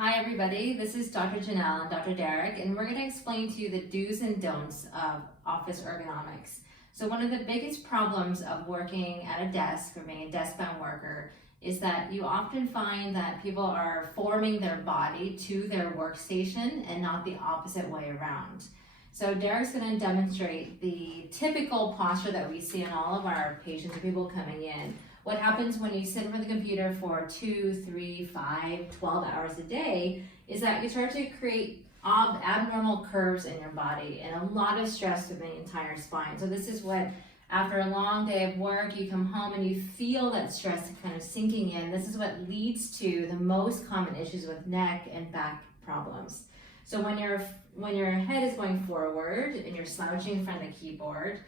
Hi everybody, this is Dr. Janelle and Dr. Derek, and we're going to explain to you the do's and don'ts of office ergonomics. So one of the biggest problems of working at a desk or being a desk-bound worker is that you often find that people are forming their body to their workstation and not the opposite way around. So Derek's going to demonstrate the typical posture that we see in all of our patients or people coming in. What happens when you sit in front of the computer for 2, 3, 5, 12 hours a day is that you start to create abnormal curves in your body and a lot of stress with the entire spine. So this is what, after a long day of work, you come home and you feel that stress kind of sinking in. This is what leads to the most common issues with neck and back problems. So when your head is going forward and you're slouching in front of the keyboard,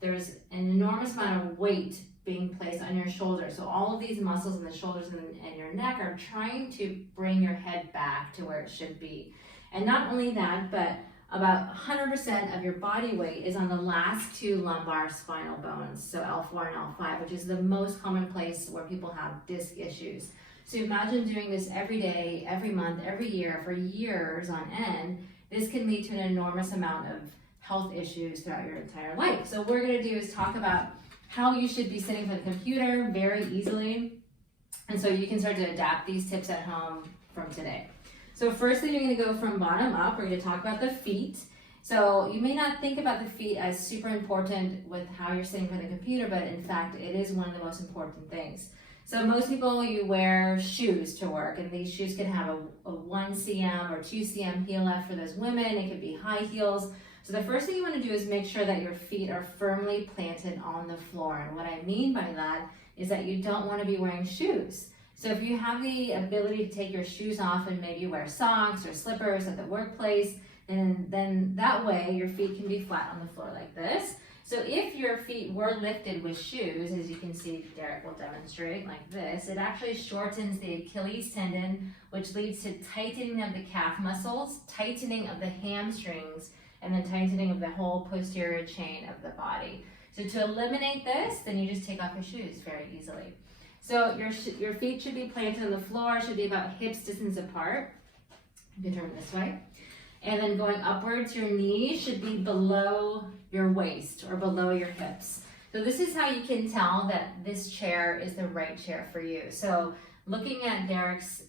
there's an enormous amount of weight being placed on your shoulders. So all of these muscles in the shoulders and your neck are trying to bring your head back to where it should be. And not only that, but about 100% of your body weight is on the last two lumbar spinal bones, so L4 and L5, which is the most common place where people have disc issues. So imagine doing this every day, every month, every year, for years on end. This can lead to an enormous amount of health issues throughout your entire life. So what we're going to do is talk about how you should be sitting for the computer very easily, and so you can start to adapt these tips at home from today. So firstly, you're going to go from bottom up. We're going to talk about the feet. So you may not think about the feet as super important with how you're sitting for the computer, but in fact, it is one of the most important things. So most people, you wear shoes to work, and these shoes can have a 1 cm or 2 cm heel left for those women. It could be high heels. So the first thing you want to do is make sure that your feet are firmly planted on the floor. And what I mean by that is that you don't want to be wearing shoes. So if you have the ability to take your shoes off and maybe wear socks or slippers at the workplace, then that way your feet can be flat on the floor like this. So if your feet were lifted with shoes, as you can see, Derek will demonstrate like this, it actually shortens the Achilles tendon, which leads to tightening of the calf muscles, tightening of the hamstrings, and then tightening of the whole posterior chain of the body. So to eliminate this, then you just take off your shoes very easily. So your feet should be planted on the floor, should be about hips distance apart. You can turn this way. And then going upwards, your knees should be below your waist or below your hips. So this is how you can tell that this chair is the right chair for you. So looking at Derek's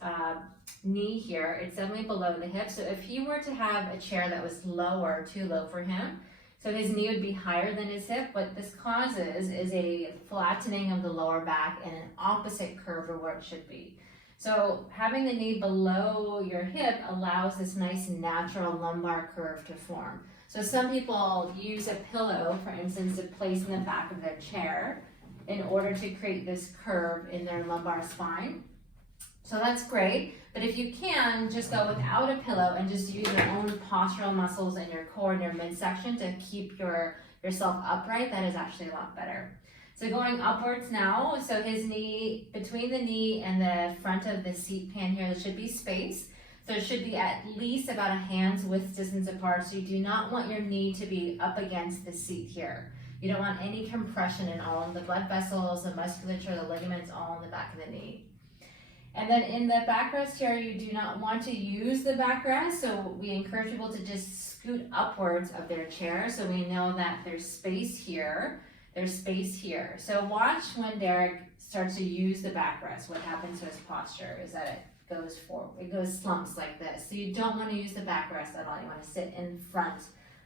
knee here, it's definitely below the hip. So if he were to have a chair that was lower, too low for him, so his knee would be higher than his hip, what this causes is a flattening of the lower back and an opposite curve of where it should be. So having the knee below your hip allows this nice natural lumbar curve to form. So some people use a pillow, for instance, to place in the back of their chair in order to create this curve in their lumbar spine. So that's great, but if you can, just go without a pillow and just use your own postural muscles in your core and your midsection to keep yourself upright. That is actually a lot better. So going upwards now, so his knee, between the knee and the front of the seat pan here, there should be space. So it should be at least about a hand's width distance apart. So you do not want your knee to be up against the seat here. You don't want any compression in all of the blood vessels, the musculature, the ligaments, all in the back of the knee. And then in the backrest here, you do not want to use the backrest, so we encourage people to just scoot upwards of their chair so we know that there's space here, there's space here. So watch when Derek starts to use the backrest, what happens to his posture is that it goes forward, it goes slumps like this. So you don't want to use the backrest at all, you want to sit in front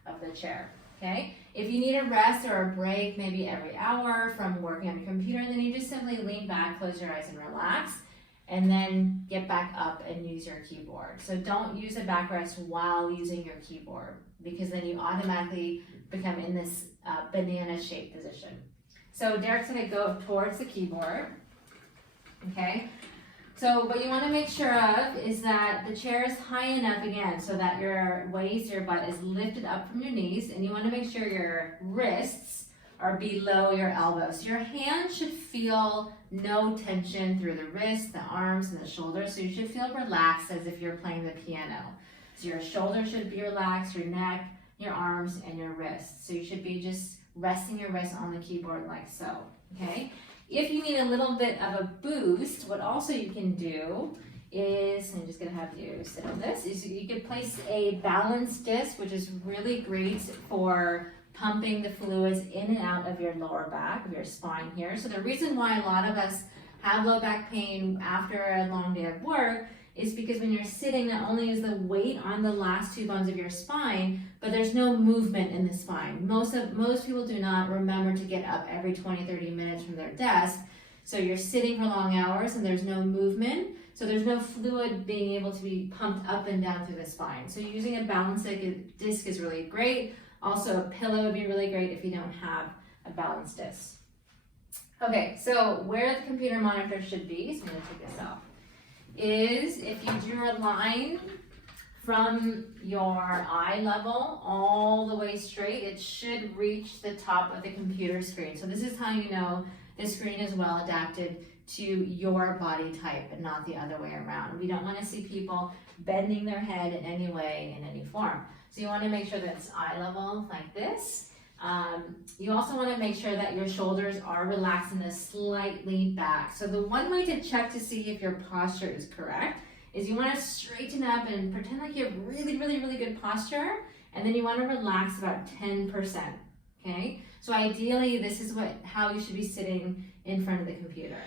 of the chair. Okay? If you need a rest or a break, maybe every hour from working on your computer, then you just simply lean back, close your eyes and relax. And then get back up and use your keyboard. So don't use a backrest while using your keyboard because then you automatically become in this banana-shaped position. So Derek's going to go towards the keyboard, okay? So what you want to make sure of is that the chair is high enough again so that your waist, your butt is lifted up from your knees, and you want to make sure your wrists are below your elbows. So your hands should feel no tension through the wrists, the arms, and the shoulders. So you should feel relaxed as if you're playing the piano. So your shoulders should be relaxed, your neck, your arms, and your wrists. So you should be just resting your wrists on the keyboard like so, okay? If you need a little bit of a boost, what also you can do is, I'm just gonna have you sit on this, is you can place a balance disc, which is really great for pumping the fluids in and out of your lower back, of your spine here. So the reason why a lot of us have low back pain after a long day of work is because when you're sitting, not only is the weight on the last two bones of your spine, but there's no movement in the spine. Most people do not remember to get up every 20-30 minutes from their desk. So you're sitting for long hours and there's no movement. So there's no fluid being able to be pumped up and down through the spine. So using a balance disc is really great. Also, a pillow would be really great if you don't have a balance disc. Okay, so where the computer monitor should be, so I'm gonna take this off, is if you drew a line from your eye level all the way straight, it should reach the top of the computer screen. So this is how you know the screen is well adapted to your body type and not the other way around. We don't want to see people bending their head in any way, in any form. So you want to make sure that it's eye level like this. You also want to make sure that your shoulders are relaxed and slightly back. So the one way to check to see if your posture is correct is you want to straighten up and pretend like you have really, really, really good posture, and then you want to relax about 10%, okay? So ideally, this is how you should be sitting in front of the computer.